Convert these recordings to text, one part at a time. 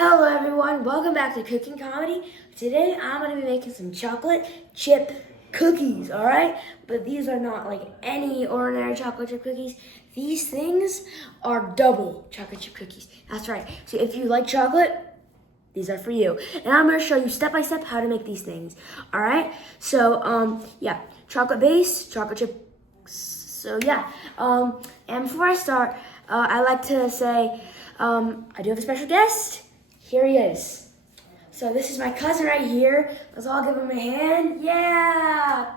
Hello everyone, welcome back to Cooking Comedy. Today I'm going to be making some chocolate chip cookies, alright? But these are not like any ordinary chocolate chip cookies. These things are double chocolate chip cookies. That's right. So if you like chocolate, these are for you. And I'm going to show you step by step how to make these things, alright? So, yeah, chocolate base, chocolate chip. So yeah, and before I start, I like to say, I do have a special guest. Here he is. So this is my cousin right here. Let's all give him a hand. Yeah.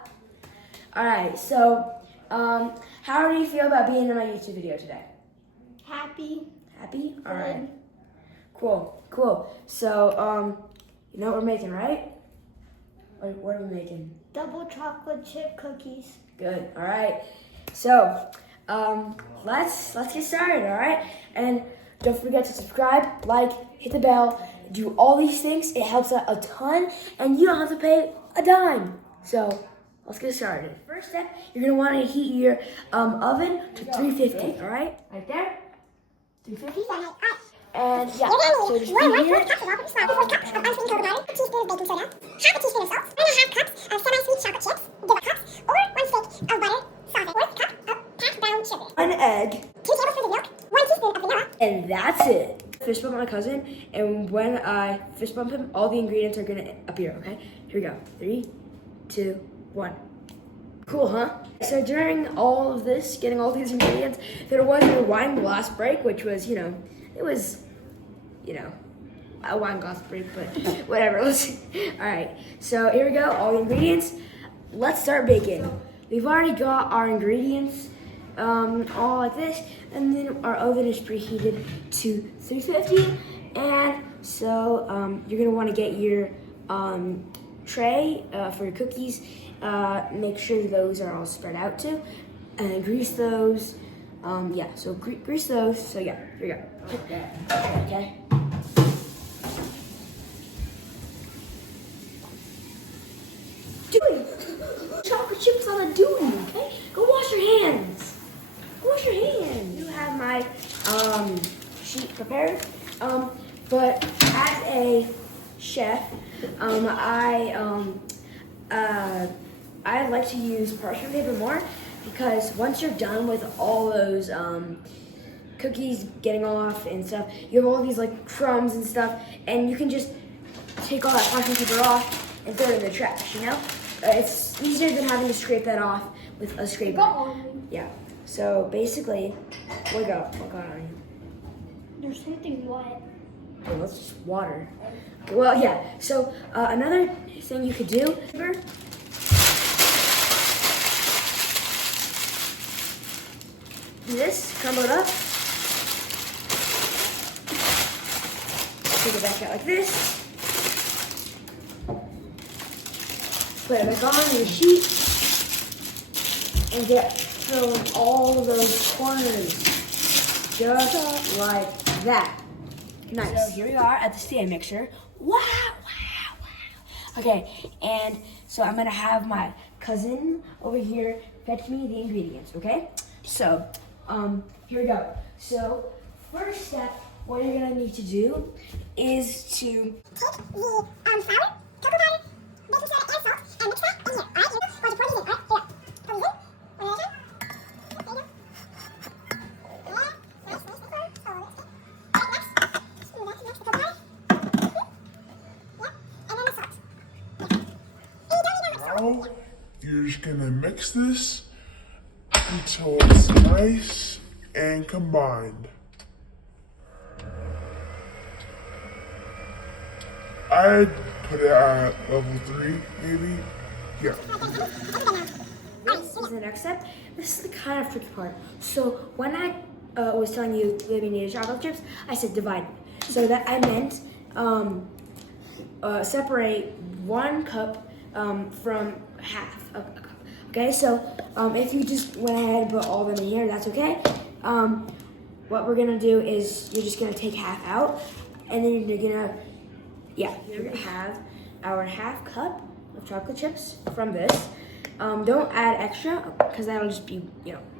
All right. So, how do you feel about being in my YouTube video today? Happy. Happy? All right. Cool. So, you know what we're making, right? What are we making? Double chocolate chip cookies. Good. All right. So, let's get started. All right. And don't forget to subscribe, like, hit the bell, do all these things. It helps out a ton, and you don't have to pay a dime. So let's get started. First step, you're gonna want to heat your oven to 350. All right, right there, 350. And yeah, so just heat here. One egg. 2 tablespoons of milk. 1 teaspoon of vanilla. And that's it. Fist bump my cousin, and when I fist bump him, all the ingredients are gonna appear, okay? Here we go. 3, 2, 1. Cool, huh? So during all of this, getting all these ingredients, there was a wine glass break, which was, it was, a wine glass break, but whatever. Let's see. All right, so here we go, all the ingredients. Let's start baking. We've already got our ingredients all like this, and then our oven is preheated to 350. And so you're gonna want to get your tray for your cookies. Make sure those are all spread out too, and grease those. Yeah, so grease those. So yeah, here we go. Okay. Doing chocolate chips on a doing. Okay, go wash your hands. Wash your hands. You have my sheet prepared. But as a chef, I like to use parchment paper more, because once you're done with all those cookies getting off and stuff, you have all these like crumbs and stuff, and you can just take all that parchment paper off and throw it in the trash. It's easier than having to scrape that off with a scraper. Yeah. So basically, what got on you? There's something wet. Okay, that's just water. Okay, well, yeah. So another thing you could do, do this, crumble it up, take it back out like this, put it back on your sheet, and fill in all of those corners, just like that. Nice. So here we are at the stand mixer. Wow. Okay, and so I'm gonna have my cousin over here fetch me the ingredients, okay? So, here we go. So, first step, what you're gonna need to do is to take the flour, cocoa powder, baking soda, and salt, and mix that in here. Alright, pour these in. Alright, here. Pour these in. One at a time. There you go. Yeah, nice. So, alright, next. Next, the cocoa powder. Yeah, and then the salt. Yeah. And you don't need that much salt. Now, you're just gonna mix this until it's nice and combined. I'd put it at level 3, maybe. Yeah. this is the next step. This is the kind of tricky part. So when I was telling you that we needed chocolate chips, I said divide. So that I meant separate 1 cup from half a cup. Okay, so if you just went ahead and put all of them in here, that's okay. What we're gonna do is you're just gonna take half out, and then you're gonna have our half cup of chocolate chips from this. Don't add extra, because that'll just be,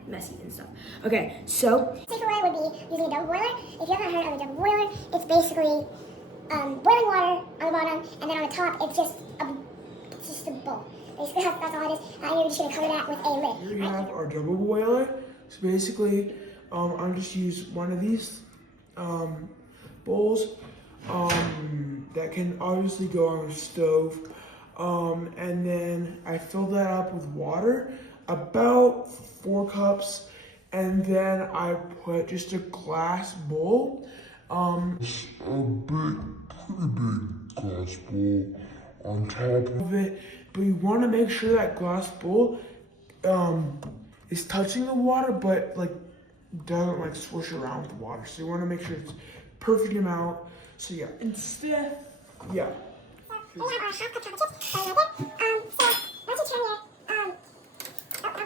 messy and stuff. Okay, so Takeaway would be using a double boiler. If you haven't heard of a double boiler, it's basically boiling water on the bottom, and then on the top it's just a bowl. Basically, that's all it is. And you're just gonna cover that with a lid. Here we have our double boiler. So basically, I'll just use one of these bowls that can obviously go on the stove. And then I fill that up with water, about 4 cups, and then I put just a glass bowl. Pretty big glass bowl on top Of it, but you want to make sure that glass bowl is touching the water, but like doesn't like swoosh around with the water. So you want to make sure it's perfect amount. So yeah, instead, yeah. We have our half cup chocolate chips right there. So once you turn your there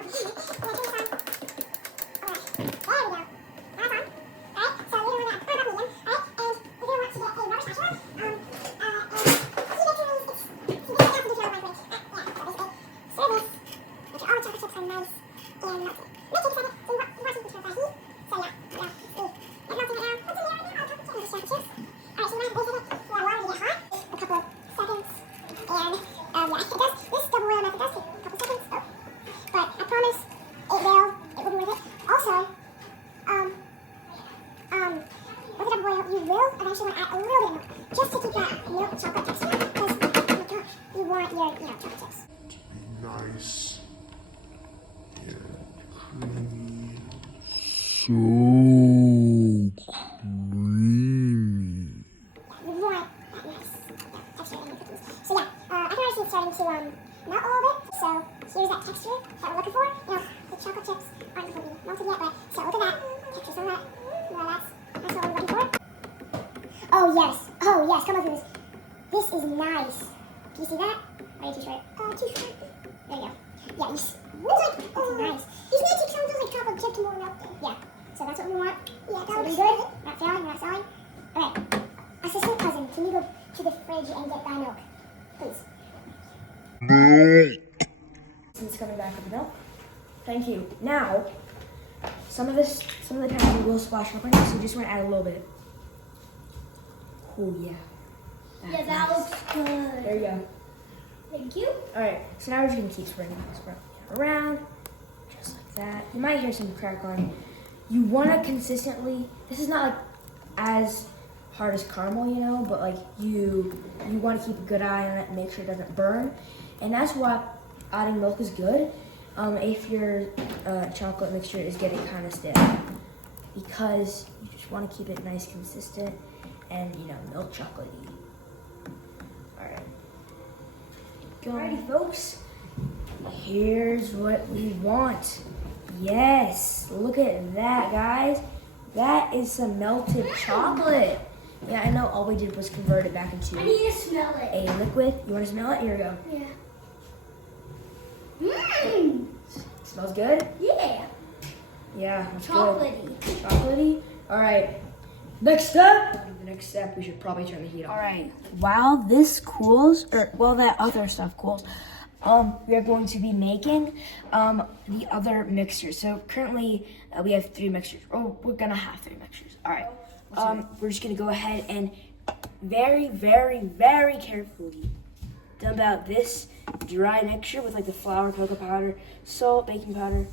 we go. That's on. Right. So you're gonna want to pour that medium, right? And you're gonna want to get a rubber spatula. And you make sure it's microwave. Yeah, so basically, serve this. Make sure all the chocolate chips are nice and melted. Make sure to you want to keep it for heat. So yeah, see, it's melting right now. What's in there right now? All chocolate chips. Alright, so you want to basically you want water to get hot. A couple seconds. And yeah, it does. This double boiler method does take a couple seconds. Oh. But I promise it will be worth it. Also, with the double boiler, you will eventually want to add a little bit more, just to keep that milk chocolate texture. Because oh my gosh, you want your chocolate chips. nice and creamy. So creamy. You want that nice texture in your cookies. So yeah, I can already see it's starting to melt a little bit. So here's that texture that we're looking for. The chocolate chips aren't completely melted yet, but so look at that texture. So that's what we're looking for. Oh yes, come on through this. This is nice. Can you see that? Or are you too short? Too short. There you go. Yeah, you see. Looks like, nice. These need to turn like chocolate chip to more melted. Yeah, so that's what we want. Yeah, that looks good. Not failing. Okay. Assistant cousin, can you go to the fridge and get thy milk? Please. Since coming back with the milk. Thank you. Now, some of the times we will splash up on it, so you just want to add a little bit. Oh yeah. Yeah, that looks good. There you go. Thank you. Alright, so now we're just gonna keep spreading around, just like that. You might hear some crackling. You wanna consistently, this is not like as hard as caramel, you know, but like you wanna keep a good eye on it and make sure it doesn't burn. And that's why adding milk is good if your chocolate mixture is getting kind of stiff. Because you just wanna keep it nice, consistent, and milk chocolatey. Alright. Alrighty, folks. Here's what we want. Yes, look at that, guys. That is some melted chocolate. Yeah, I know all we did was convert it back into I need to smell it. a liquid. You want to smell it? Here we go. Yeah. Mmm. Smells good? Yeah. Yeah, that's Chocolatey. good. Chocolatey? Alright. Next step. The next step, we should probably turn the heat on. Alright. While this cools, or while that other stuff cools, we are going to be making the other mixtures. So currently we have 3 mixtures. Oh, we're gonna have 3 mixtures. Alright. We're just gonna go ahead and very, very, very carefully dump out this dry mixture with like the flour, cocoa powder, salt, baking powder,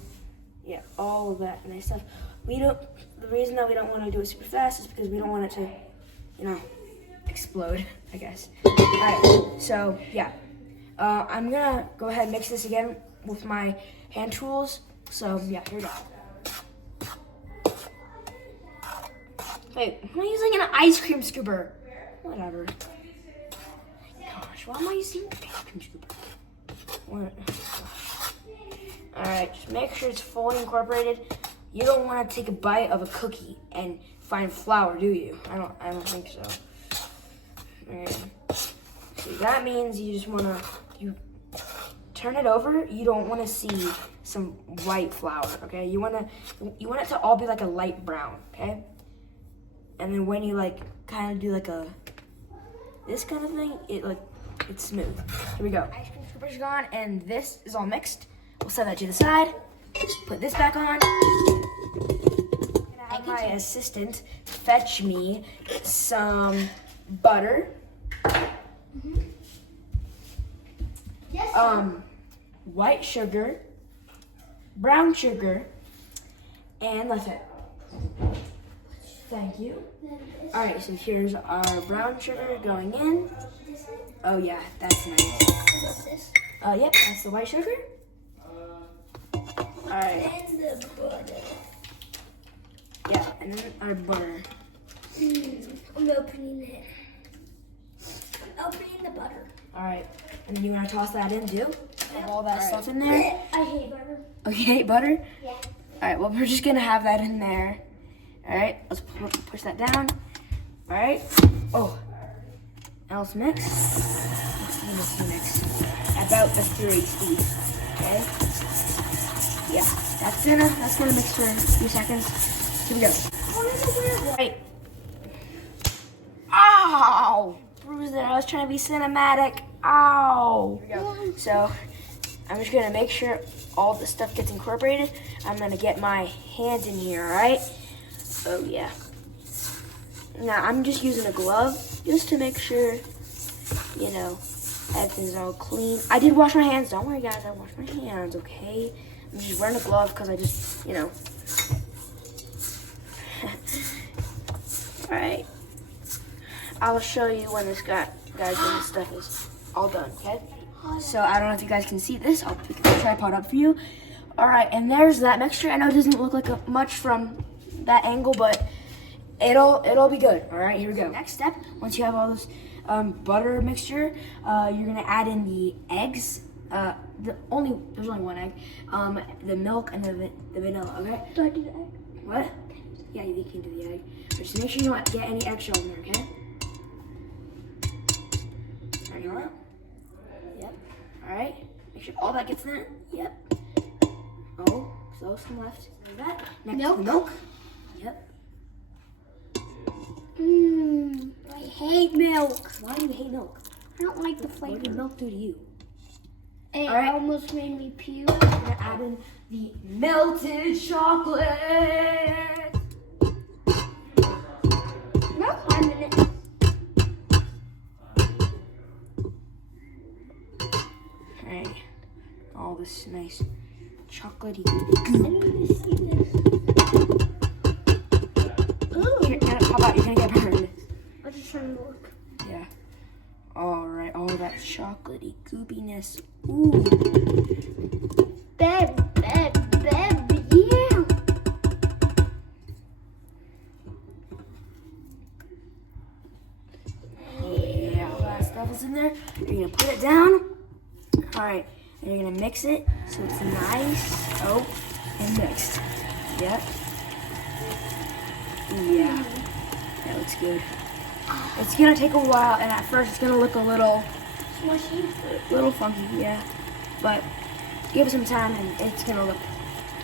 yeah, all of that nice stuff. The reason that we don't want to do it super fast is because we don't want it to, explode, I guess. Alright, so yeah. I'm gonna go ahead and mix this again with my hand tools. So yeah, here we go. Wait, am I using an ice cream scooper? Whatever. Gosh, why am I using an ice cream scooper? What? Alright, just make sure it's fully incorporated. You don't want to take a bite of a cookie and find flour, do you? I don't think so. Alright. So that means you just want to turn it over. You don't want to see some white flour, okay? You want it to all be like a light brown, okay? And then when you kind of do this kind of thing, it's smooth. Here we go. Ice cream scooper's gone, and this is all mixed. We'll set that to the side. Put this back on. I'm gonna have my assistant fetch me some butter, Yes. white sugar, brown sugar, and that's it. Thank you. All right, so here's our brown sugar going in. Oh yeah, that's nice. What's this? Yep, that's the white sugar. All right, And the butter. yeah, and then our butter. I'm opening it. I'm opening the butter. All right, and then you want to toss that in too? Have all that stuff in there. I hate butter. Okay, butter. Yeah. All right, well, we're just gonna have that in there. All right, let's push that down. All right. Oh, now let's mix. Let's mix about the 3 speed. Okay. Yeah, that's gonna mix for a few seconds. Here we go. Right. Ow! Bruised there. I was trying to be cinematic. Ow! Here we go. So I'm just gonna make sure all the stuff gets incorporated. I'm gonna get my hands in here, alright? Oh yeah. Now I'm just using a glove just to make sure, you know, everything's all clean. I did wash my hands. Don't worry guys, I washed my hands, okay? I'm just wearing a glove because I just, you know. Alright. I'll show you when this guys when this stuff is all done, okay? So I don't know if you guys can see this. I'll pick the tripod up for you. All right, and there's that mixture. I know it doesn't look like much from that angle, but it'll be good. All right, here we go. Next step, once you have all this butter mixture, you're gonna add in the eggs. There's only one egg. The milk and the vanilla. Okay. Do I do that? What? Yeah, you can do the egg. But just make sure you don't get any eggshells in there. Okay. There you are. Yep. All right. Make sure all that gets in there. Yep. Oh, so some left. Like that. Next, Milk? Milk. Yep. I hate milk. Why do you hate milk? I don't like the What flavor. did milk do to you? It All right. almost made me puke. We're gonna add in the melted chocolate. No, I'm in it. All right. All this nice chocolatey I goo. need to see this. Ooh. Here, how about you're gonna get burned? I'm just trying to look. Yeah. All right. All that chocolatey goopiness. Ooh. Babe, yeah. Yeah, all that stuff is in there. You're gonna put it down. All right, and you're gonna mix it so it's nice. Oh, and mixed. Yep. Yeah, that looks good. It's gonna take a while, and at first it's gonna look a little funky, yeah. But give it some time, and it's gonna look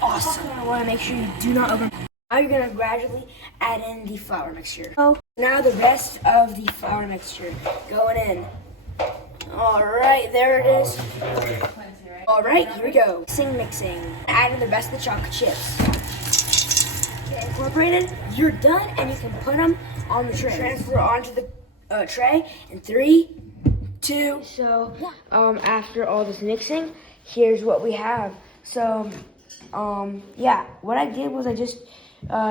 awesome. I want to make sure you do not open. Now you're gonna gradually add in the flour mixture. So now the rest of the flour mixture going in. All right, there it is. All right, here we go. Mixing. Add in the rest of the chocolate chips. Okay, incorporated. You're done, and you can put them on the tray. Transfer onto the tray in 3, 2. So after all this mixing, here's what we have. So yeah, what I did was I just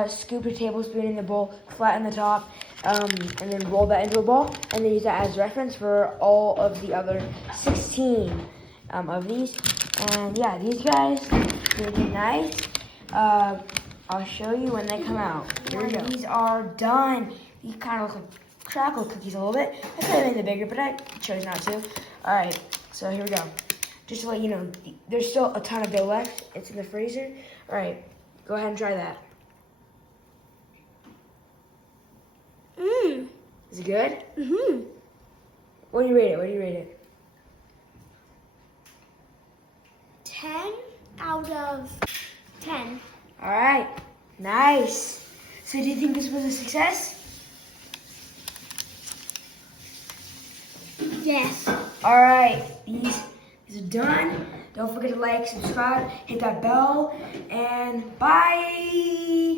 scooped a tablespoon in the bowl, flatten the top, and then roll that into a ball, and then use that as reference for all of the other 16 of these. And yeah, these guys, they're really nice. I'll show you when they come out. Here we go. These are done. These kind of look like chocolate cookies a little bit. I could have made them bigger, but I chose not to. All right, so here we go. Just to let you know, there's still a ton of dough left. It's in the freezer. All right, go ahead and try that. Is it good? Mm-hmm. What do you rate it? 10 out of 10. All right, nice. So do you think this was a success? Yes. All right, these are done. Don't forget to like, subscribe, hit that bell, and bye.